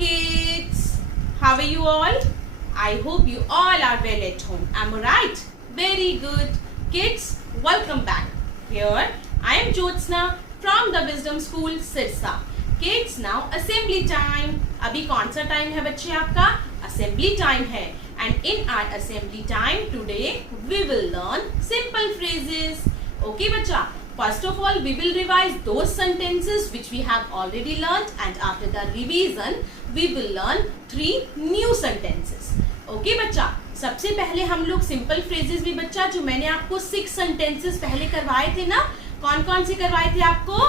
kids, how are you all? I hope you all are well at home. Am I right? Very good. Kids, welcome back. Here I am Jyotsna from the Wisdom School, Sirsa. Kids, now assembly time. अभी कौन सा time है बच्चे आपका? Assembly time है. And in our assembly time today we will learn simple phrases. Okay बच्चा? First of all, we will revise those sentences which we have already learnt, and after the revision, we will learn 3 new sentences. Okay बच्चा, सबसे पहले हम लोग simple phrases भी बच्चा जो मैंने आपको 6 sentences पहले करवाए थे ना, कौन कौन से करवाए थे आपको?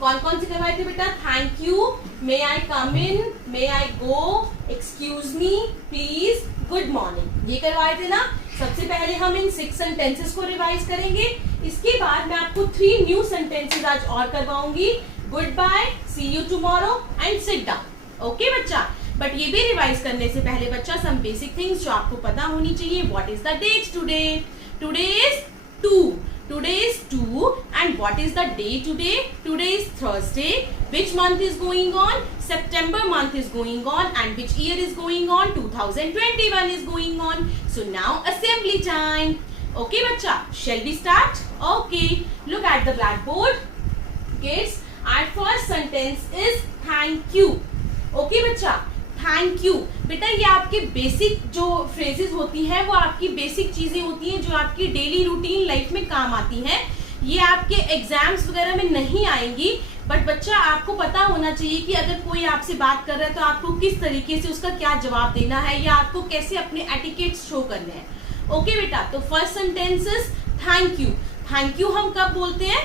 कौन कौन से करवाए थे बेटा? Thank you, may I come in, may I go, excuse me, please, good morning, ये करवाए थे ना. सबसे पहले हम इन 6 सेंटेंसेस को रिवाइज करेंगे. इसके बाद मैं आपको 3 न्यू सेंटेंसेस आज और करवाऊंगी. Good bye, see you tomorrow and sit down. Okay बच्चा, बट ये भी रिवाइज करने से पहले बच्चा सम बेसिक थिंग्स जो आपको पता होनी चाहिए. What is the date today? Today is 2. Today is 2 and what is the day today? Today is Thursday. Which month is going on? September month is going on, and which year is going on? 2021 is going on. So now assembly time. Okay bachcha, shall we start? Okay, look at the blackboard. Kids, our first sentence is thank you. Okay bachcha, thank you. बेटा ये आपके basic जो phrases होती हैं वो आपकी basic चीजें होती हैं जो आपकी डेली रूटीन लाइफ में काम आती हैं. ये आपके एग्जाम्स वगैरह में नहीं आएंगी, बट बच्चा आपको पता होना चाहिए कि अगर कोई आपसे बात कर रहा है तो आपको किस तरीके से उसका क्या जवाब देना है या आपको कैसे अपने एटिकेट्स शो करने हैं. ओके बेटा, तो first sentence is thank you. Thank you हम कब बोलते हैं?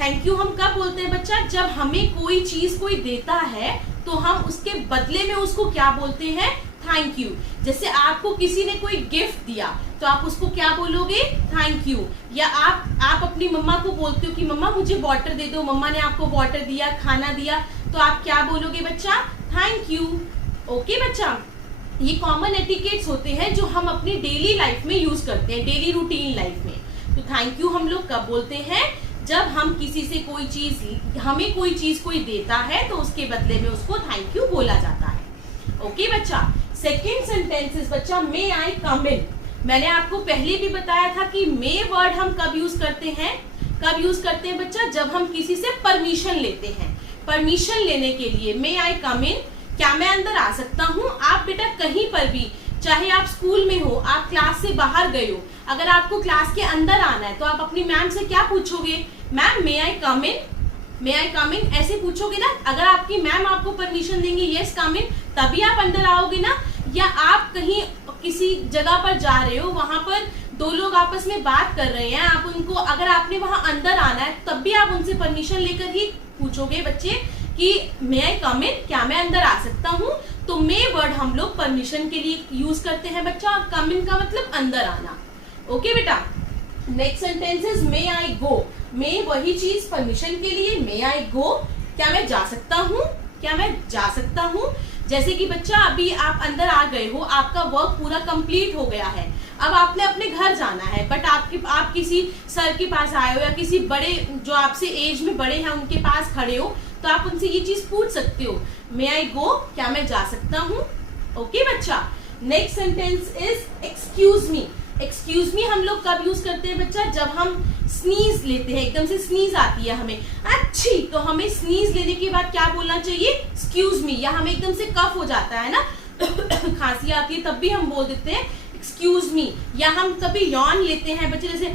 थैंक यू हम कब बोलते हैं बच्चा? जब हमें कोई चीज कोई देता है तो हम उसके बदले में उसको क्या बोलते हैं? Thank you. जैसे आपको किसी ने कोई गिफ्ट दिया तो आप उसको क्या बोलोगे? Thank you. या आप अपनी मम्मा को बोलते हो कि मम्मा मुझे वाटर दे दो, मम्मा ने आपको वाटर दिया, खाना दिया, तो आप क्या बोलोगे बच्चा? Thank you. ओके बच्चा, ये कॉमन एटिकेट्स होते हैं जो हम अपनी डेली लाइफ में यूज करते हैं, डेली रूटीन लाइफ में. तो थैंक यू हम लोग कब बोलते हैं? जब हम किसी से कोई चीज, हमें कोई चीज कोई देता है तो उसके बदले में उसको थैंक यू बोला जाता है. ओके बच्चा, सेकेंड सेंटेंस इज बच्चा मे आई कम इन. मैंने आपको पहले भी बताया था कि मे वर्ड हम कब यूज करते हैं? कब यूज करते हैं बच्चा? जब हम किसी से परमिशन लेते हैं. परमिशन लेने के लिए मे आई कम इन, क्या मैं अंदर आ सकता हूँ? आप बेटा कहीं पर भी, चाहे आप स्कूल में हो, आप क्लास से बाहर गए हो, अगर आपको क्लास के अंदर आना है तो आप अपनी मैम से क्या पूछोगे? मैम मे आई कम इन, मे आई कम इन, ऐसे पूछोगे ना. अगर आपकी मैम आपको परमिशन देंगे यस कम इन, तभी आप अंदर आओगे ना. या आप कहीं किसी जगह पर जा रहे हो, वहां पर 2 लोग आपस में बात कर रहे हैं, आप उनको, अगर आपने वहां अंदर आना है तब भी आप उनसे परमिशन लेकर ही पूछोगे बच्चे कि मे आई कम इन, क्या मैं अंदर आ सकता हूँ. तो मे वर्ड हम लोग परमिशन के लिए यूज करते हैं बच्चा, और कम इन का मतलब अंदर आना. ओके बेटा, नेक्स्ट सेंटेंस इज मे आई गो. मे वही चीज परमिशन के लिए, मे आई गो, क्या मैं जा सकता हूँ? क्या मैं जा सकता हूँ? जैसे कि बच्चा अभी आप अंदर आ गए हो, आपका वर्क पूरा कंप्लीट हो गया है, अब आपने अपने घर जाना है, बट आप किसी सर के पास आए हो या किसी बड़े जो आपसे एज में बड़े हैं उनके पास खड़े हो, तो आप उनसे ये चीज पूछ सकते हो, मे आई गो, क्या मैं जा सकता हूँ. ओके बच्चा, next sentence is excuse me. Excuse me हम लोग कब यूज करते हैं बच्चा? जब हम स्नीज लेते हैं, एकदम से स्नीज आती है हमें अच्छी, तो हमें स्नीज लेने के बाद क्या बोलना चाहिए? Excuse me. या हमें एकदम से कफ हो जाता है ना खांसी आती है, तब भी हम बोल देते हैं एक्सक्यूज मी. या हम कभी यौन लेते हैं बच्चे, जैसे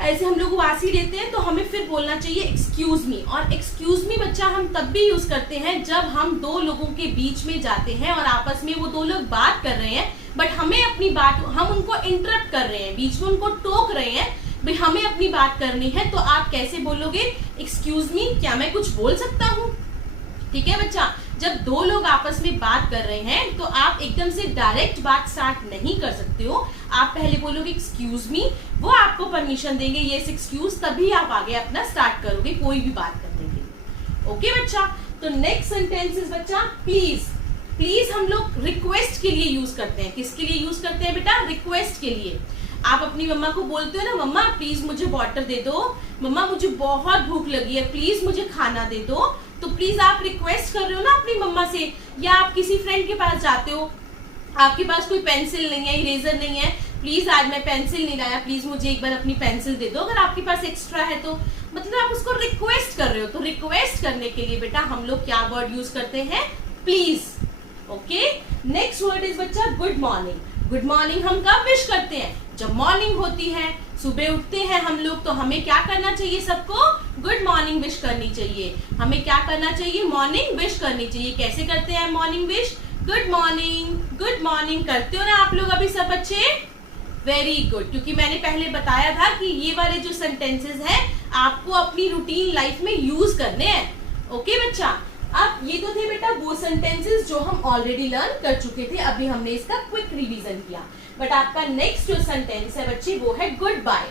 ऐसे हम लोग वासी लेते हैं, तो हमें फिर बोलना चाहिए एक्सक्यूज मी. और एक्सक्यूज मी बच्चा हम तब भी यूज करते हैं जब हम 2 लोगों के बीच में जाते हैं और आपस में वो 2 लोग बात कर रहे हैं, बट हमें अपनी बात, हम उनको इंटरप्ट कर रहे हैं, बीच में उनको टोक रहे हैं, भाई हमें अपनी बात करनी है, तो आप कैसे बोलोगे? एक्सक्यूज मी, क्या मैं कुछ बोल सकता हूँ? ठीक है बच्चा, जब 2 लोग आपस में बात कर रहे हैं तो आप एकदम से डायरेक्ट बात स्टार्ट नहीं कर सकते हो. आप पहले बोलोगे एक्सक्यूज मी, वो आपको परमिशन देंगे यस एक्सक्यूज, तभी आप आगे अपना स्टार्ट करोगे कोई भी बात करने के लिए. ओके बच्चा, तो नेक्स्ट सेंटेंस इज बच्चा प्लीज. प्लीज हम लोग रिक्वेस्ट के लिए यूज करते हैं. किसके लिए यूज करते हैं बेटा? रिक्वेस्ट के लिए. आप अपनी मम्मा को बोलते हो ना, मम्मा प्लीज मुझे वाटर दे दो, मम्मा मुझे बहुत भूख लगी है, प्लीज मुझे खाना दे दो, तो प्लीज आप रिक्वेस्ट कर रहे हो ना अपनी मम्मा से, या आप किसी फ्रेंड के पास जाते हो, आपके पास कोई पेंसिल नहीं है, इरेजर नहीं है, प्लीज आज मैं पेंसिल नहीं लाया, प्लीज मुझे एक बार अपनी पेंसिल दे दो, अगर आपके पास एक्स्ट्रा है तो मतलब आप उसको रिक्वेस्ट कर रहे हो। तो रिक्वेस्ट करने के लिए बेटा हम लोग क्या वर्ड यूज करते हैं, please. Okay, next word is बच्चा गुड मॉर्निंग। गुड मॉर्निंग हम कब विश करते हैं, जब मॉर्निंग होती है, सुबह उठते हैं हम लोग, तो हमें क्या करना चाहिए, सबको गुड मॉर्निंग विश करनी चाहिए। हमें क्या करना चाहिए, मॉर्निंग विश करनी चाहिए। कैसे करते हैं मॉर्निंग विश, गुड मॉर्निंग करते हो ना आप लोग अभी सब बच्चे, वेरी गुड। क्योंकि मैंने पहले बताया था कि ये वाले जो सेंटेंसेस हैं आपको अपनी रूटीन लाइफ में यूज करने हैं। ओके बच्चा, अब ये तो थे बेटा वो सेंटेंसेस जो हम ऑलरेडी लर्न कर चुके थे, अभी हमने इसका क्विक रिवीजन किया। बट आपका नेक्स्ट जो सेंटेंस है बच्चे वो है गुड बाय।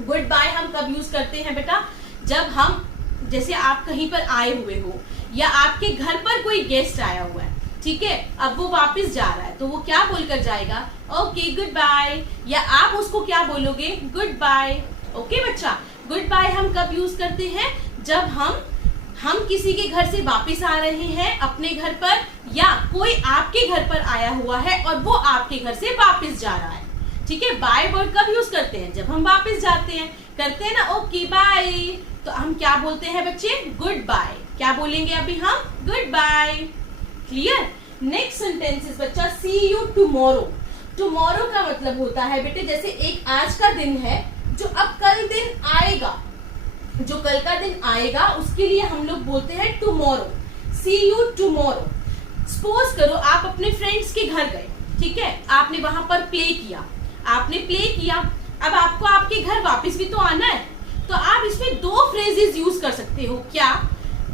गुड बाय हम कब यूज करते हैं बेटा, जब हम, जैसे आप कहीं पर आए हुए हो या आपके घर पर कोई गेस्ट आया हुआ है, ठीक है, अब वो वापस जा रहा है, तो वो क्या बोलकर जाएगा, ओके गुड बाय, या आप उसको क्या बोलोगे, गुड बाय। ओके बच्चा, गुड बाय हम कब यूज करते हैं, जब हम किसी के घर से वापस आ रहे हैं अपने घर पर, या कोई आपके घर पर आया हुआ है और वो आपके घर से वापस जा रहा है। ठीक है, बाय वर्ड कब यूज करते हैं, जब हम वापस जाते हैं, करते हैं ना ओके बाय, तो हम क्या बोलते हैं बच्चे, गुड बाय। क्या बोलेंगे अभी हम, good bye. Clear. Next sentence is बच्चा सी यू टुमारो। टुमारो का मतलब होता है बेटे, जैसे एक आज का दिन है जो अब कल दिन आएगा, जो कल का दिन आएगा उसके लिए हम लोग बोलते हैं tomorrow, see you tomorrow. Suppose करो आप अपने फ्रेंड्स के घर गए, ठीक है, आपने वहां पर प्ले किया, अब आपको आपके घर वापस भी तो आना है, तो आप इसमें दो फ्रेजेस यूज कर सकते हो। क्या,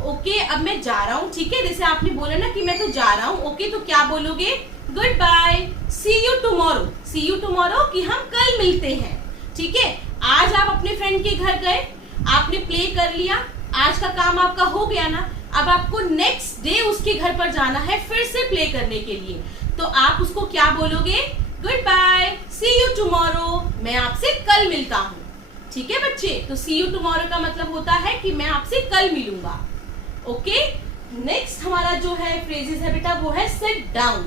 ओके अब मैं जा रहा हूँ, ठीक है, जैसे आपने बोला ना कि मैं तो जा रहा हूँ, ओके तो क्या बोलोगे, good bye, see you tomorrow. See you tomorrow कि हम कल मिलते हैं। ठीक है, आज आप अपने फ्रेंड के घर गए, आपने प्ले कर लिया, आज का काम आपका हो गया ना, अब आपको नेक्स्ट डे उसके घर पर जाना है फिर से प्ले करने के लिए, तो आप उसको क्या बोलोगे, good bye, see you tomorrow, मैं आपसे कल मिलता हूँ। ठीक है बच्चे, तो सी यू टुमारो का मतलब होता है कि मैं आपसे कल मिलूंगा। ओके, नेक्स्ट हमारा जो है फ्रेजेस है बेटा वो है सिट डाउन।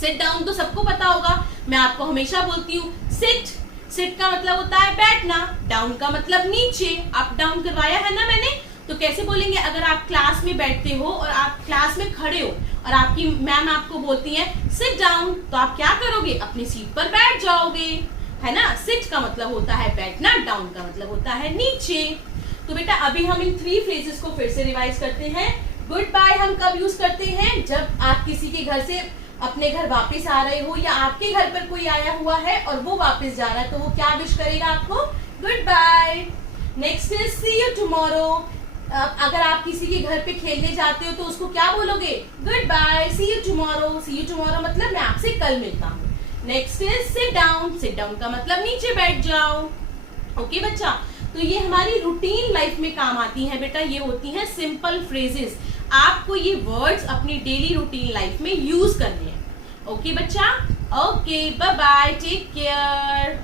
सिट डाउन तो सबको पता होगा, मैं आपको हमेशा बोलती हूँ सिट। सिट का मतलब होता है बैठना, डाउन का मतलब नीचे, अप डाउन करवाया है ना मैंने, तो कैसे बोलेंगे, अगर आप क्लास में बैठते हो और आप क्लास में खड़े हो और आपकी मैम आपको बोलती है सिट डाउन, तो आप क्या करोगे, अपनी सीट पर बैठ जाओगे, है ना। सिट का मतलब होता है बैठना, डाउन का मतलब होता है नीचे। तो बेटा अभी हम इन 3 फ्रेजेस को फिर से रिवाइज करते हैं। गुड बाय हम कब यूज करते हैं, जब आप किसी के घर से अपने घर वापस आ रहे हो, या आपके घर पर कोई आया हुआ है और वो वापस जा रहा है, तो वो क्या विश करेगा आपको, good bye. Next is see you tomorrow. अगर आप किसी के घर पे खेलने जाते हो तो उसको क्या बोलोगे, good bye, see you tomorrow. See you tomorrow मतलब मैं आपसे कल मिलता हूँ। Next is sit down. Sit down का मतलब नीचे बैठ जाओ। ओके बच्चा, तो ये हमारी रूटीन लाइफ में काम आती है बेटा, ये होती हैं सिंपल फ्रेजेस। आपको ये वर्ड्स अपनी डेली रूटीन लाइफ में यूज करने हैं। ओके बच्चा, okay bye bye, take care.